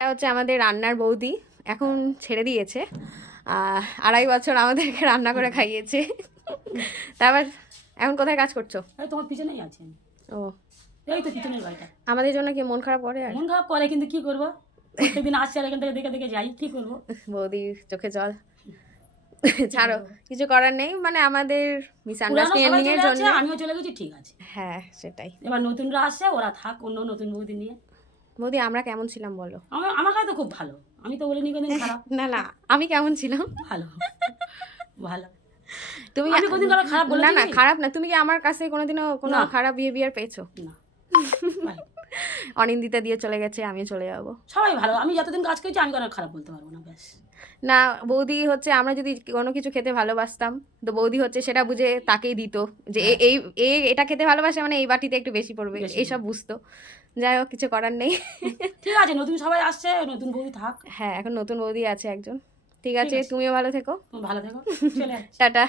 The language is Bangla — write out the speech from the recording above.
এটা হচ্ছে আমাদের রান্নার বৌদি, এখন ছেড়ে দিয়েছে। 2.5 বছর আমাদেরকে রান্না করে খাইয়েছে। তারপর এখন কোথায় কাজ করছো? তোমার পিছনেই আছে। ও, এই তো পিছনের বাড়িটা। আমাদের জন্য কি মন খারাপ করে? আর মন খারাপ করে, কিন্তু কি করবো, প্রত্যেকদিন আসছে আর এখান থেকে দেখে দেখে যাই, কি করবো। বৌদির চোখে জল। ছাড়ো, কিছু করার নেই, মানে আমাদের পুরানো মিসআন্ডারস্ট্যান্ডিং সবাই এর চলে জন্য। যাচ্ছে, আমিও চলে গেছি, ঠিক আছে। হ্যাঁ, সেটাই। এবার নতুনরা আসছে, ওরা থাক অন্য নতুন বৌদি নিয়ে। বৌদি আমরা কেমন ছিলাম বলো? আমার কাছে তো খুব ভালো, আমি তো বলিনি কোনদিন খারাপ। না না, আমি কেমন ছিলাম? ভালো ভালো। তুমি আমি কোনদিন কারো খারাপ না বলেছি না, কি? খারাপ না। তুমি কি আমার কাছে কোনোদিনও কোনো না। খারাপ বিহেভিয়ার পেয়েছো? না, ভাই, অনিন্দিতা দিয়ে চলে গেছে, আমিও চলে যাবো। সবাই ভালো। আমি যতদিন কাজ করছি আমি কারো খারাপ বলতে পারবো না, ব্যাস। না, বৌদি হচ্ছে আমরা যদি কোনো কিছু খেতে ভালোবাসতাম, তো বৌদি হচ্ছে সেটা বুঝে তাকেই দিত, যে হ্যাঁ। এই এই এটা খেতে ভালোবাসে মানে এই বাটিতে একটু বেশি পড়বে, বেশি এইসব বুঝতো। যাই হোক, কিছু করার নেই। ঠিক আছে, নতুন সবাই আসছে, নতুন বৌদি থাক। হ্যাঁ, এখন নতুন বৌদি আছে একজন। ঠিক ঠিক আছে, আছে। তুমিও ভালো থেকো। তুমি ভালো থেকো, চলে যাচ্ছি। টাটা।